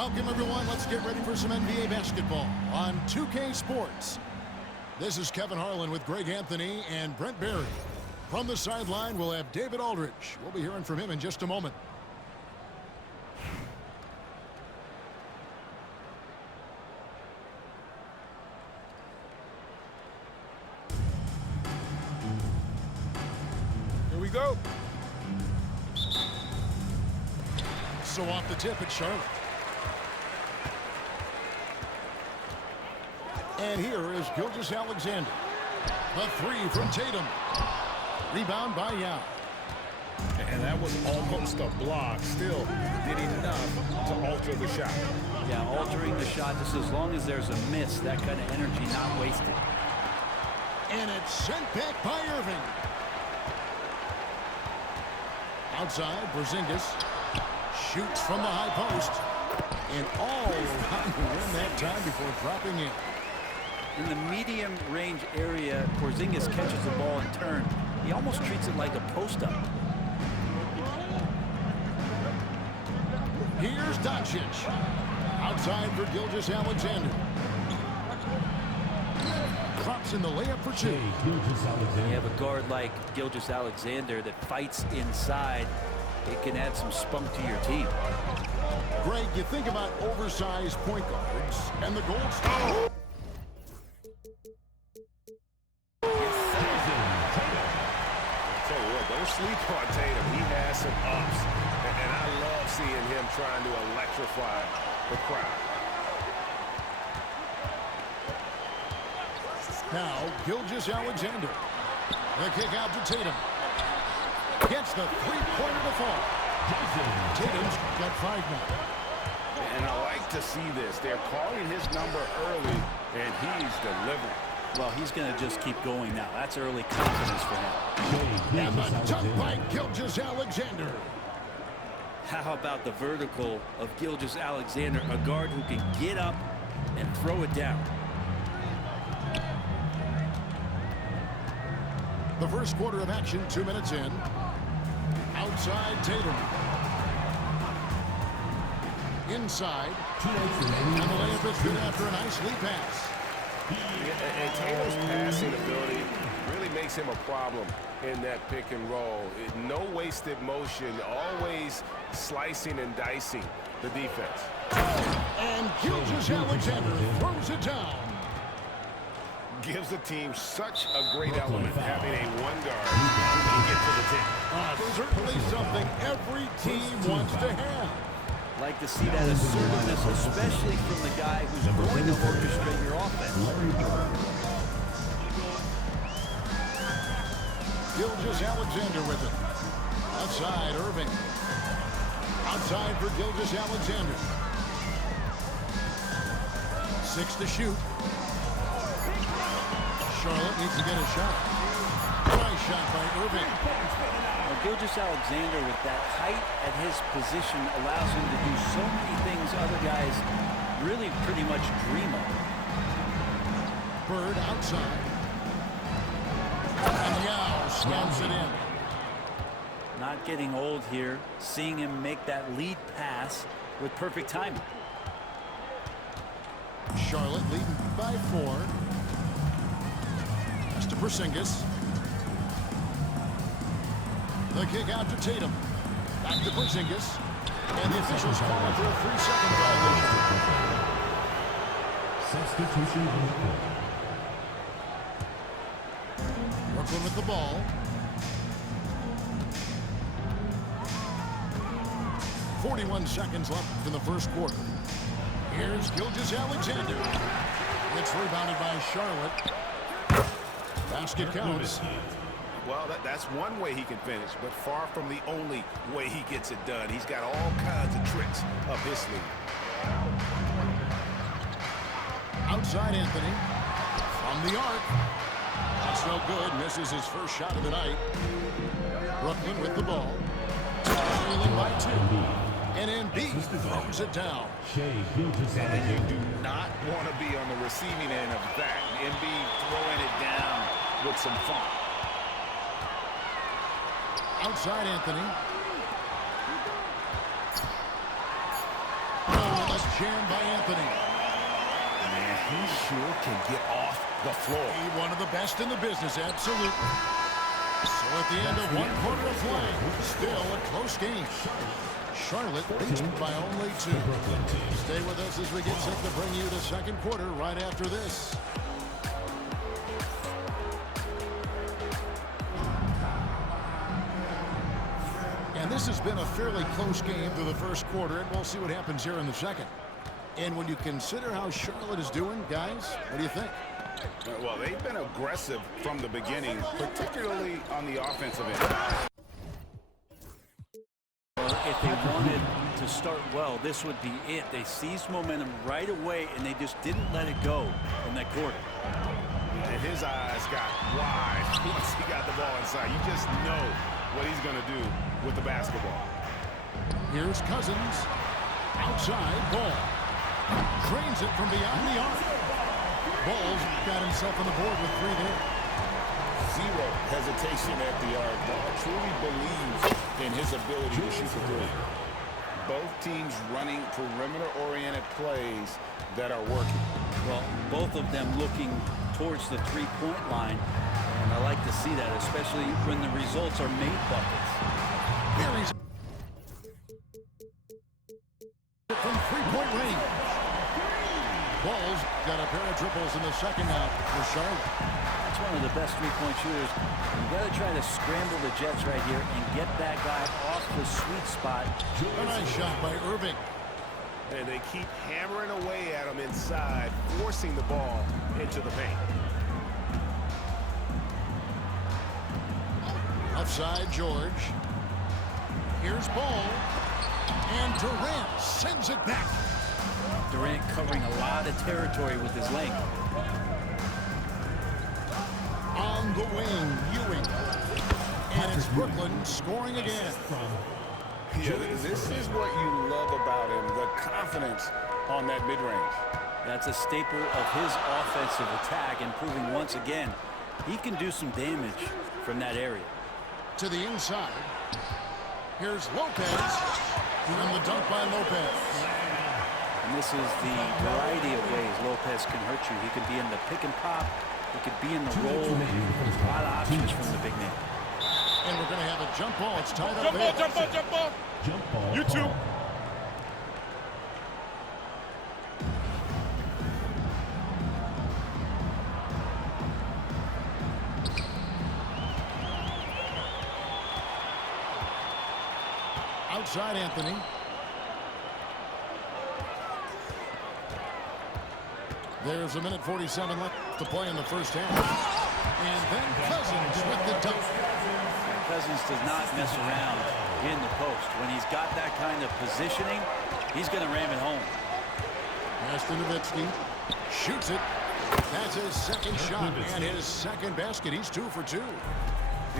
Welcome, everyone. Let's get ready for some NBA basketball on 2K Sports. This is Kevin Harlan with Greg Anthony and Brent Barry. From the sideline, we'll have David Aldridge. We'll be hearing from him in just a moment. Here we go. So off the tip, it's Charlotte. And here is Gilgeous-Alexander. A three from Tatum. Rebound by Yao. And that was almost a block. Still did enough to alter the shot. Yeah, altering the shot just as long as there's a miss. That kind of energy not wasted. And it's sent back by Irving. Outside, Porzingis shoots from the high post. And all around the rim that time before dropping in. In the medium range area, Porzingis catches the ball and turn. He almost treats it like a post-up. Here's Doncic. Outside for Gilgeous-Alexander. Drops in the layup for two. You have a guard like Gilgeous-Alexander that fights inside. It can add some spunk to your team. Greg, you think about oversized point guards and the gold star. Don't sleep on Tatum. He has some ups. And I love seeing him trying to electrify the crowd. Now, Gilgeous-Alexander. The kick out to Tatum. Gets the three-pointer to fall. Tatum's got 5 now. And I like to see this. They're calling his number early, and he's delivering. Well, he's going to just keep going now. That's early confidence for him. And the dunk by Gilgeous-Alexander. How about the vertical of Gilgeous-Alexander, a guard who can get up and throw it down. The first quarter of action, 2 minutes in. Outside Tatum. Inside. And the layup is good after a nice lead pass. And Tatum's passing ability really makes him a problem in that pick and roll. No wasted motion, always slicing and dicing the defense. And Gilgeous-Alexander throws it down. Gives the team such a great element having a one guard who can get to the tip. Certainly something every team wants to have. Like to see that assertiveness, especially from the guy who's going to orchestrate your offense. Gilgeous-Alexander with it. Outside, Irving. Outside for Gilgeous-Alexander. 6 to shoot. Charlotte needs to get a shot. Nice shot by Irving. Gilgeous-Alexander, with that height at his position, allows him to do so many things other guys really pretty much dream of. Bird outside. And Yao slams it in. Not getting old here, seeing him make that lead pass with perfect timing. Charlotte leading by 4. That's to Porzingis. The kick out to Tatum. Back to Porzingis. And the officials call for a 3-second violation. Substitution on the court. Brooklyn with the ball. 41 seconds left in the first quarter. Here's Gilgeous-Alexander. It's rebounded by Charlotte. Basket counts. Well, that's one way he can finish, but far from the only way he gets it done. He's got all kinds of tricks up his sleeve. Outside Anthony. From the arc. That's no good. Misses his first shot of the night. Brooklyn with the ball. Trailing by 2. And Embiid throws it down. And you do not want to be on the receiving end of that. Embiid throwing it down with some fun. Outside Anthony. Oh, the Jammed by Anthony. Man, he sure can get off the floor. One of the best in the business, absolutely. So at the end of one quarter of play, still a close game. Charlotte leads by only 2. Stay with us as we get set to bring you the second quarter right after this. And this has been a fairly close game through the first quarter, and we'll see what happens here in the second. And when you consider how Charlotte is doing, guys, what do you think? Well, they've been aggressive from the beginning, particularly on the offensive end. Well, if they wanted to start well, this would be it. They seized momentum right away, and they just didn't let it go in that quarter. And his eyes got wide once he got the ball inside. You just know what he's going to do with the basketball. Here's Cousins. Outside ball. Drains it from beyond the arc. Ball's got himself on the board with 3 there. Zero hesitation at the arc. Ball truly believes in his ability to shoot the three. Both teams running perimeter-oriented plays that are working. Well, both of them looking towards the three-point line, and I like to see that, especially when the results are made buckets. Here he's from three-point range. Ball's got a pair of triples in the second half for Charlotte. That's one of the best three-point shooters. You've got to try to scramble the Jets right here and get that guy off the sweet spot. A nice shot by Irving. And they keep hammering away at him inside, forcing the ball into the paint. Left side, George. Here's Ball. And Durant sends it back. Durant covering a lot of territory with his length. On the wing, Ewing. And it's Brooklyn scoring again. Yeah, this is what you love about him, the confidence on that mid-range. That's a staple of his offensive attack, and proving once again he can do some damage from that area. To the inside. Here's Lopez. And the dunk by Lopez. And this is the variety of ways Lopez can hurt you. He can be in the pick and pop. He could be in the roll. A lot of options from the big man. And we're going to have a jump ball. It's tied up Jump there. ball, jump ball, jump ball. Jump ball. You too. Outside Anthony. There's a minute 47 left to play in the first half. And then Cousins with the dunk. Cousins does not mess around in the post. When he's got that kind of positioning, he's going to ram it home. Pass to Nowitzki. Shoots it. That's his second shot and his second basket. He's 2 for 2.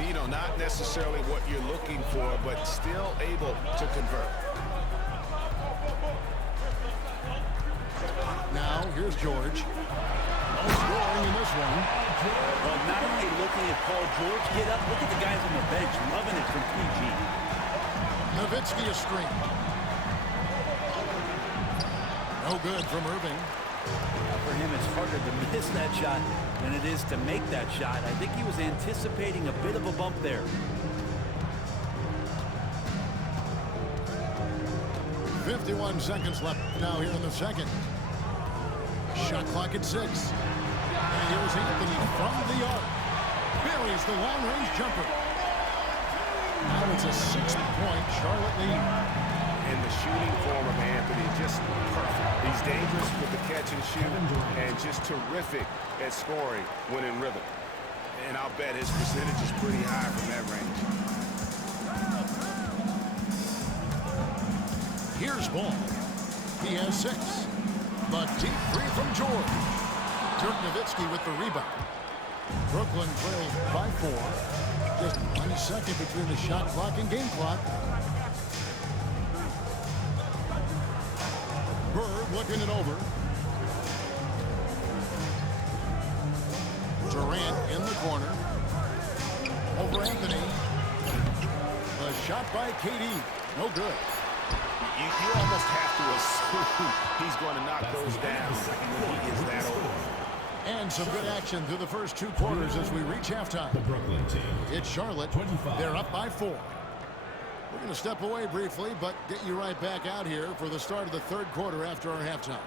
You know, not necessarily what you're looking for, but still able to convert. Now, here's George. No scoring in this one. Well, not only looking at Paul George get up, look at the guys on the bench loving it from PG. Nowitzki a screen. No good from Irving. For him, it's harder to miss that shot than it is to make that shot. I think he was anticipating a bit of a bump there. 51 seconds left now here in the second. Shot clock at 6. And here's Anthony from the arc. Buries the long-range jumper. Now it's a 6-point Charlotte lead. And the shooting form of Anthony, just perfect. He's dangerous with the catch and shoot, and just terrific at scoring when in rhythm. And I'll bet his percentage is pretty high from that range. Here's Ball. He has 6. The deep three from George. Dirk Nowitzki with the rebound. Brooklyn trails by 4. Just 1 second between the shot clock and game clock. Bird looking it over. Durant in the corner. Over Anthony. The shot by KD. No good. You almost have to assume he's going to knock those down when he is that old. And some good action through the first 2 quarters as we reach halftime. The Brooklyn team. It's Charlotte. 25. They're up by 4. We're going to step away briefly, but get you right back out here for the start of the 3rd quarter after our halftime.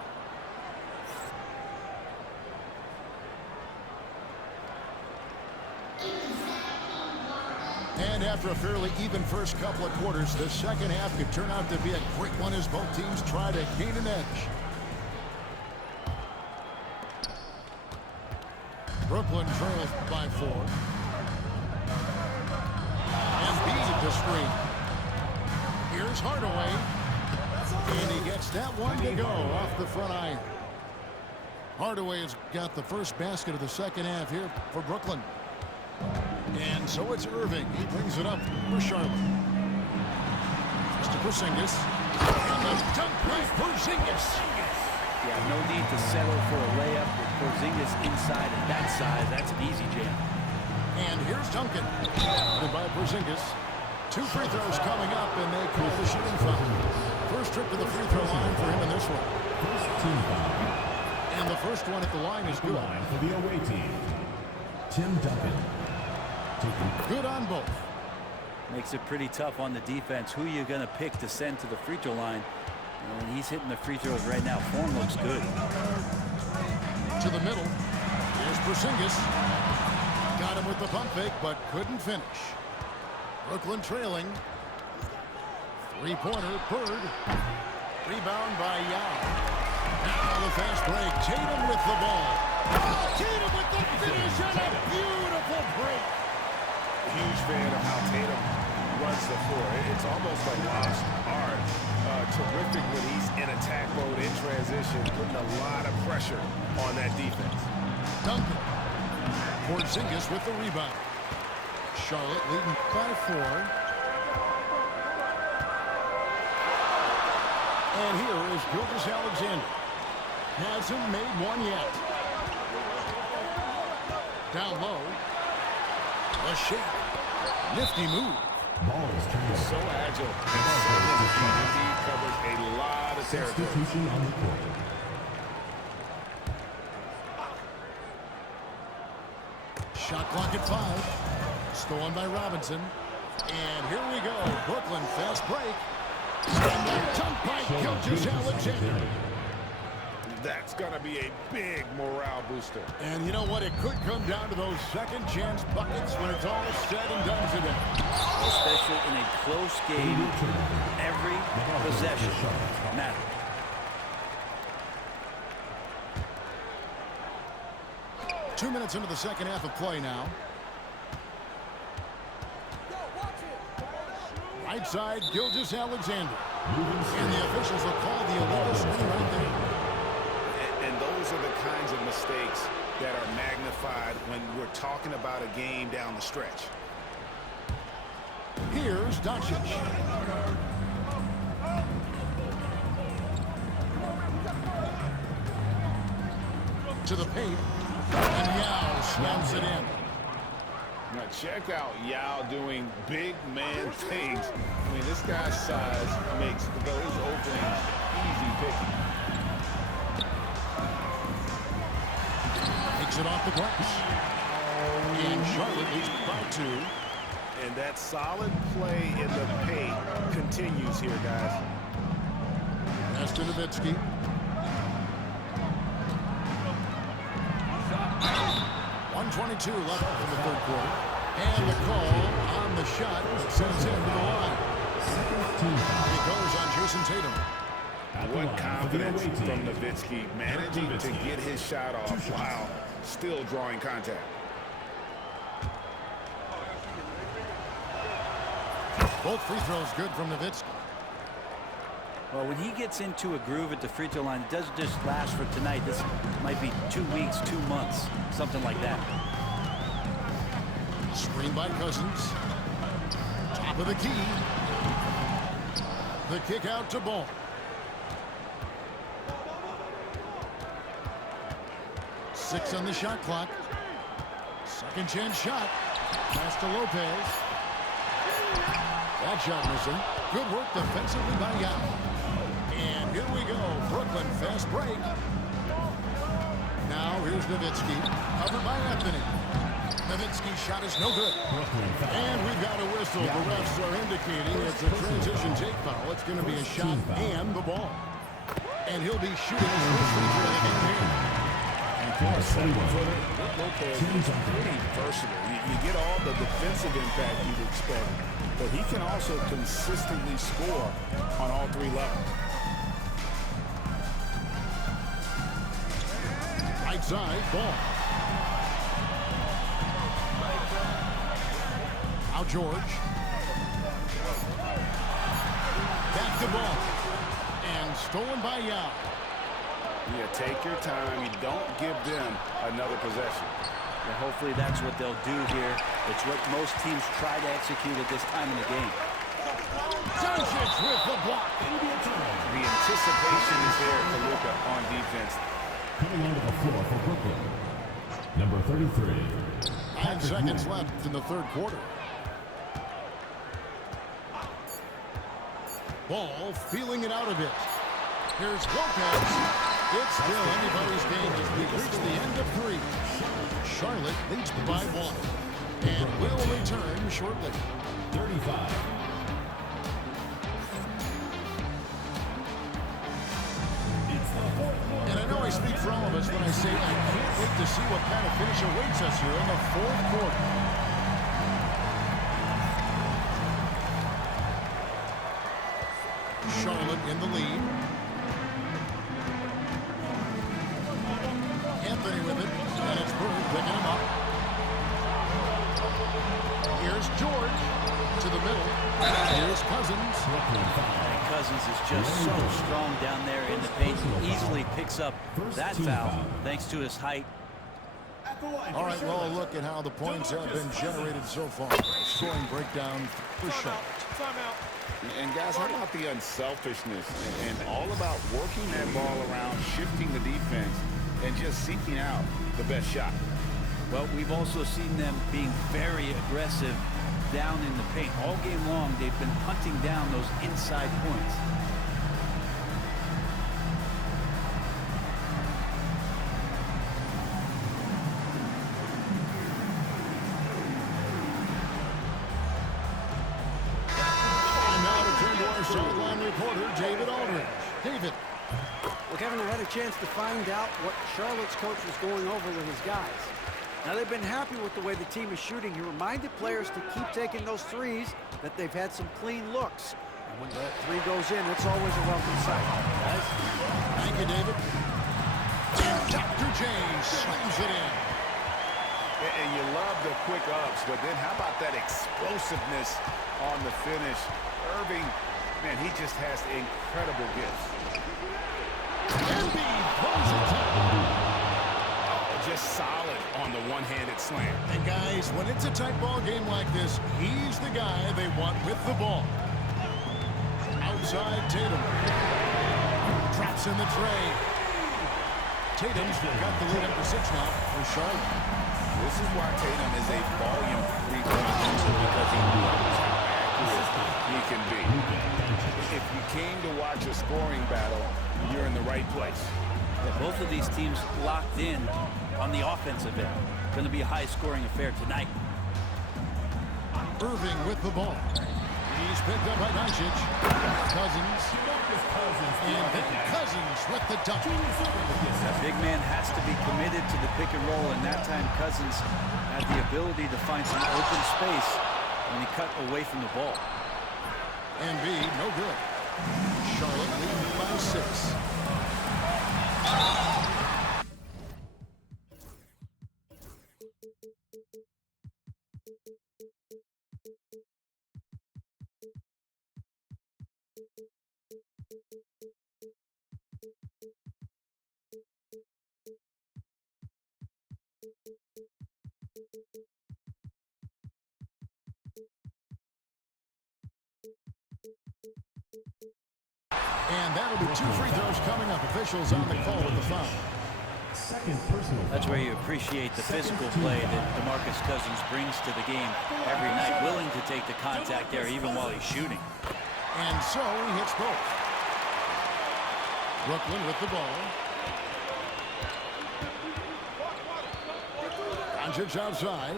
And after a fairly even first couple of quarters, the second half could turn out to be a great one as both teams try to gain an edge. Brooklyn trails by 4. Embiid the screen. Here's Hardaway. And he gets that one to go off the front iron. Hardaway has got the first basket of the second half here for Brooklyn. And so it's Irving. He brings it up for Charlotte. Mr. Porzingis. And the dunk by Porzingis. Yeah, no need to settle for a layup with Porzingis inside at that size. That's an easy jam. And here's Duncan. By Porzingis. 2 free throws coming up, and they call the shooting foul. First trip to the free throw line for him in this one. First team foul. And the first one at the line is good. Line for the away team. Tim Duncan. Good on both. Makes it pretty tough on the defense. Who you're going to pick to send to the free throw line. And he's hitting the free throws right now. Form looks good. To the middle. Here's Porzingis. Got him with the pump fake, but couldn't finish. Brooklyn trailing. 3-pointer, Bird. Rebound by Yao. Now the fast break. Tatum with the ball. Tatum with the finish and a beautiful break. Huge fan of how Tatum runs the floor. It's almost a lost art. Terrific when he's in attack mode in transition, putting a lot of pressure on that defense. Duncan. Porzingis with the rebound. Charlotte leading by 4. And here is Gilgeous-Alexander. Hasn't made one yet. Down low. A shake. Nifty move. Ball is turned So agile. And he covers a lot of territory. Substitution on the court. Shot clock at 5. Stolen by Robinson. And here we go. Brooklyn fast break. And the dunk by Gilgeous-Alexander. That's going to be a big morale booster. And you know what? It could come down to those second chance buckets when it's all said and done today. Especially in a close game, every possession matters. Two minutes into the second half of play now. Right side, Gilgeous-Alexander. And the officials will call the illegal screen right there. And those are the kinds of mistakes that are magnified when we're talking about a game down the stretch. Here's Doncic. To the paint. And Yao slams it in. Now check out Yao doing big man things. I mean, this guy's size makes those openings easy picking. Takes it off the glass. And Charlotte leads by 2. And that solid play in the paint continues here, guys. Pass to Nowitzki. .122 left in the third quarter. And the call on the shot sends him to the line. It goes on Jason Tatum. What confidence from Nowitzki, managing to get his shot off while still drawing contact. Both free throws good from Nowitzki. Well, when he gets into a groove at the free throw line, it doesn't just last for tonight. This might be 2 weeks, 2 months, something like that. Screen by Cousins. Top of the key. The kick out to Ball. Six on the shot clock. Second chance shot. Pass to Lopez. That shot missing. Good work defensively by Yao. And here we go. Brooklyn fast break. Now here's Nowitzki. Covered by Anthony. Nowitzki's shot is no good. And we've got a whistle. The refs are indicating it's a transition take foul. It's going to be a shot and the ball. And he'll be shooting his first free throw of the game here. And for a 7-footer, Lopez is pretty versatile. You get all the defensive impact you'd expect, but he can also consistently score on all three levels. Right side, ball. Now George. Back to ball. And stolen by Yao. Yeah, take your time. You don't give them another possession. And hopefully that's what they'll do here. It's what most teams try to execute at this time in the game. Doncic with the block. The anticipation is there for Luka on defense. Coming onto the floor for Brooklyn, number 33. 9 seconds left in the third quarter. Ball feeling it out a bit. Here's Lopez. It's still anybody's game as we reach the end of 3. Charlotte leads by 1. And will return shortly. 35. And I know I speak for all of us when I say I can't wait to see what kind of finish awaits us here in the fourth quarter. Charlotte in the lead. Anthony with it, and it's Bird picking him up. Here's George to the middle. Here's Cousins. And Cousins is just so strong down there in the paint. He easily picks up that foul thanks to his height. All right, well, look at how the points have been generated so far. Scoring breakdown for Charlotte. And guys, how about the unselfishness and all about working that ball around, shifting the defense, and just seeking out the best shot? Well, we've also seen them being very aggressive down in the paint. All game long, they've been hunting down those inside points. Sideline reporter David Aldridge. David. Well, Kevin, I had a chance to find out what Charlotte's coach was going over with his guys. Now, they've been happy with the way the team is shooting. He reminded players to keep taking those threes, that they've had some clean looks. And when the three goes in, it's always a welcome sight. Guys? Thank you, David. And Dr. J slams it in. And you love the quick ups, but then how about that explosiveness on the finish? Irving, man, he just has incredible gifts. Embiid pulls it down. Oh, just solid on the one-handed slam. And guys, when it's a tight ball game like this, he's the guy they want with the ball. Outside Tatum. Drops in the tray. Tatum's got the lead up to 6 now for Charlotte. This is why Tatum is a volume three-point shooter, because he knows how accurate he can be. If you came to watch a scoring battle, you're in the right place. Yeah, both of these teams locked in on the offensive end. Going to be a high-scoring affair tonight. Irving with the ball. He's picked up by Doncic. Cousins. And then Cousins with the dunk. That big man has to be committed to the pick and roll, and that time Cousins had the ability to find some open space when he cut away from the ball. Embiid, no good. Charlotte leading by 6. And that'll be 2 free throws coming up. Officials on the call with the foul. Second personal That's foul. where you appreciate the physical play that DeMarcus Cousins brings to the game every night, willing to take the contact there even while he's shooting. And so he hits both. Brooklyn with the ball. Doncic outside.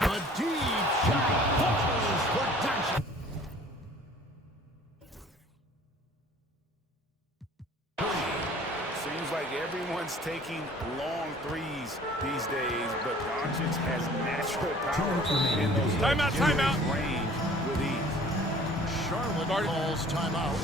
A deep shot falls for Doncic. Seems like everyone's taking long threes these days, but Doncic has natural power in those timeout range with ease. Charlotte calls timeout.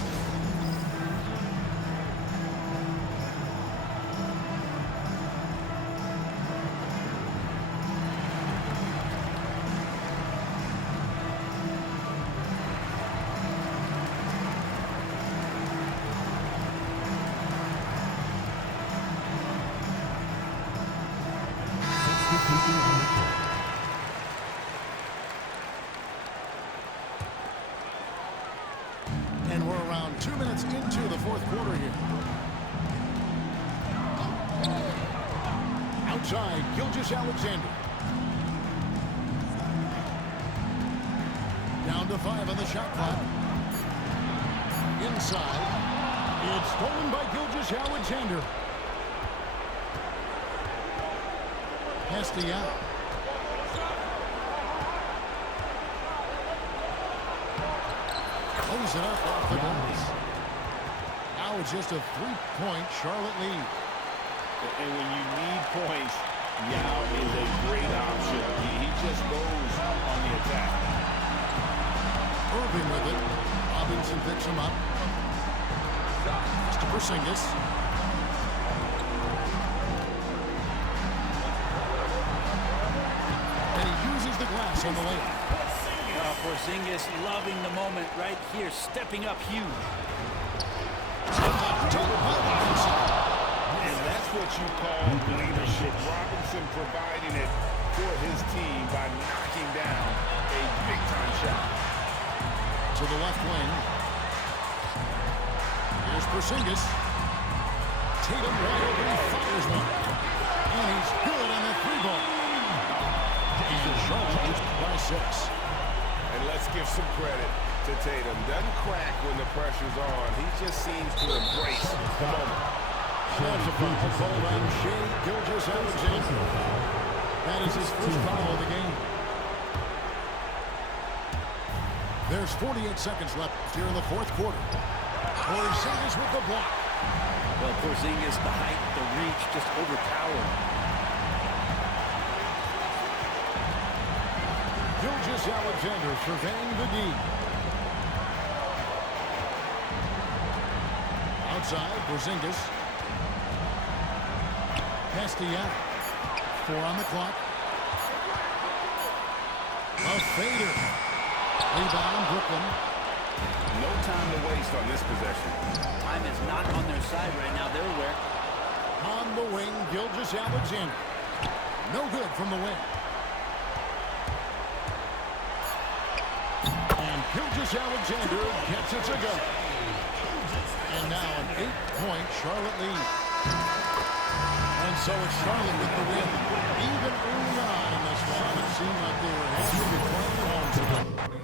And we're around 2 minutes into the fourth quarter here. Outside, Gilgeous-Alexander. Down to 5 on the shot clock. Inside. It's stolen by Gilgeous-Alexander. Hestia. Close it up off the glass. Now it's just a 3-point Charlotte lead. And when you need points, Yao is a great option. He just goes on the attack. Irving with it. Robinson picks him up. Mr. Porzingis. And he uses the glass on the layup. Porzingis loving the moment right here, stepping up huge. And that's what you call leadership. Robinson providing it for his team by knocking down a big-time shot. To the left wing. Here's Porzingis. Tatum wide open. He fires one. And he's good on the 3-ball. And Charlotte just by 6. And let's give some credit to Tatum. Doesn't crack when the pressure's on. He just seems to embrace the moment. That's a foul called on Shai Gilgeous-Alexander. That is his first foul of the game. There's 48 seconds left here in the fourth quarter. Porzingis with the block. Well, Porzingis, the height, the reach, just overpowered. Gilgeous-Alexander surveying the D. Outside, Porzingis. Hestia. 4 on the clock. A fader. Rebound, Brooklyn. No time to waste on this possession. Time is not on their side right now. They're aware. On the wing, Gilgeous-Alexander. No good from the wing. And Gilgeous-Alexander gets it to go. And now an 8-point Charlotte lead. And so it's Charlotte with the win. Even early on in this one, it seemed like they were happy to be playing home today.